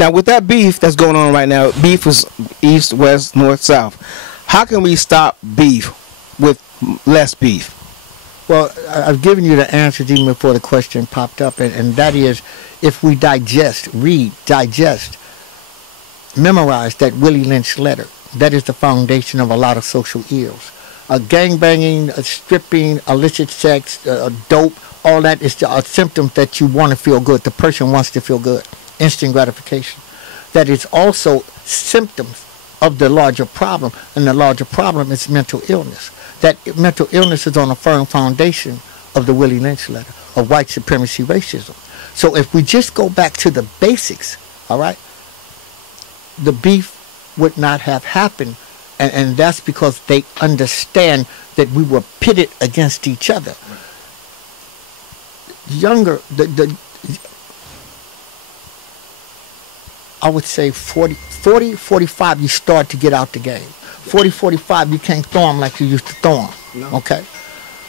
Now, with that beef that's going on right now, beef is east, west, north, south. How can we stop beef with less beef? Well, I've given you the answers even before the question popped up, and that is, if we read, digest, memorize that Willie Lynch letter, that is the foundation of a lot of social ills. Gangbanging, stripping, illicit sex, dope, all that is a symptom that you want to feel good. The person wants to feel good. Instant gratification. That is also symptoms of the larger problem, and the larger problem is mental illness. That mental illness is on a firm foundation of the Willie Lynch letter, of white supremacy racism. So if we just go back to the basics, all right, the beef would not have happened, and that's because they understand that we were pitted against each other. Younger, I would say 40, 45, you start to get out the game. 40, 45, you can't throw them like you used to throw them. No. Okay?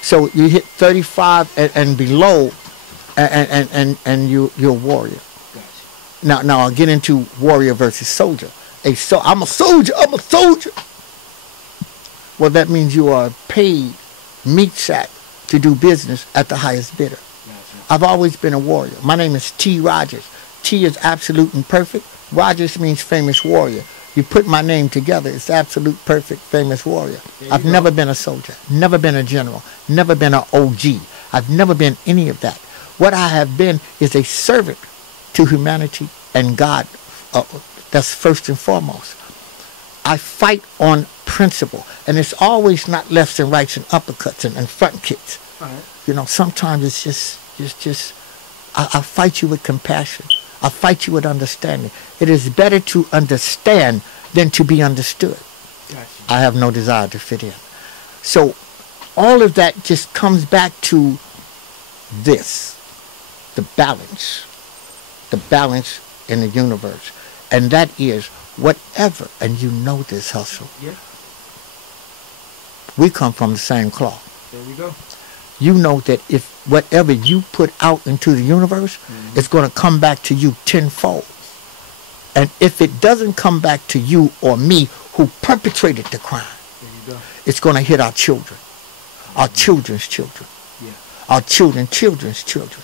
So you hit 35 and below, and you're a warrior. Gotcha. Now I'll get into warrior versus soldier. I'm a soldier. Well, that means you are paid meat sack to do business at the highest bidder. Gotcha. I've always been a warrior. My name is T RODGERS. T is absolute and perfect. RODGERS means famous warrior. You put my name together, it's absolute, perfect, famous warrior. I've never been a soldier, never been a general, never been an OG. I've never been any of that. What I have been is a servant to humanity and God. That's first and foremost. I fight on principle, and it's always not lefts and rights and uppercuts and front kicks. Right. You know, sometimes it's just I fight you with compassion. I fight you with understanding. It is better to understand than to be understood. Gotcha. I have no desire to fit in. So all of that just comes back to this, the balance in the universe. And that is whatever, and you know this, Hustle. Yeah. We come from the same cloth. There we go. You know that if whatever you put out into the universe, it's going to come back to you tenfold. And if it doesn't come back to you or me who perpetrated the crime, it's going to hit our children, our children's children, our children's children.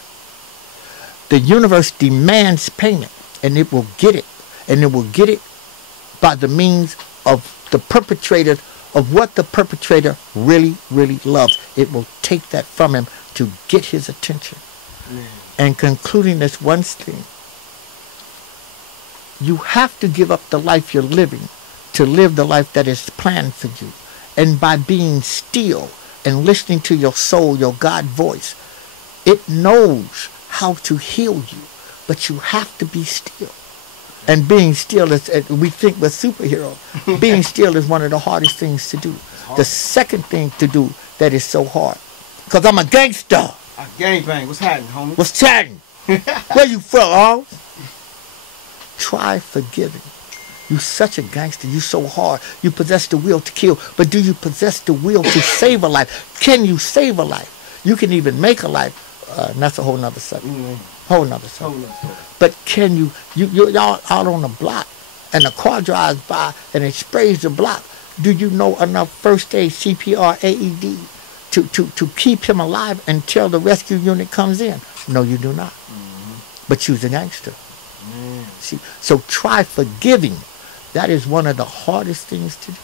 The universe demands payment, and it will get it. And it will get it by the means of the perpetrator, of what the perpetrator really, really loves. It will take that from him to get his attention. And concluding this one thing, you have to give up the life you're living to live the life that is planned for you. And by being still and listening to your soul, your God voice, it knows how to heal you, but you have to be still. And being still is, we think we're superheroes. Being still is one of the hardest things to do. The second thing to do that is so hard, because I'm a gangster. A gangbang. What's happening, homie? What's happening? Where you from, huh? Try forgiving. You such a gangster. You so hard. You possess the will to kill, but do you possess the will to save a life? Can you save a life? You can even make a life. And that's a whole nother subject. Whole nother subject. But can you're out on the block, and a car drives by and it sprays the block. Do you know enough first aid, CPR, AED to keep him alive until the rescue unit comes in? No, you do not. But you're a gangster. See, so try forgiving. That is one of the hardest things to do.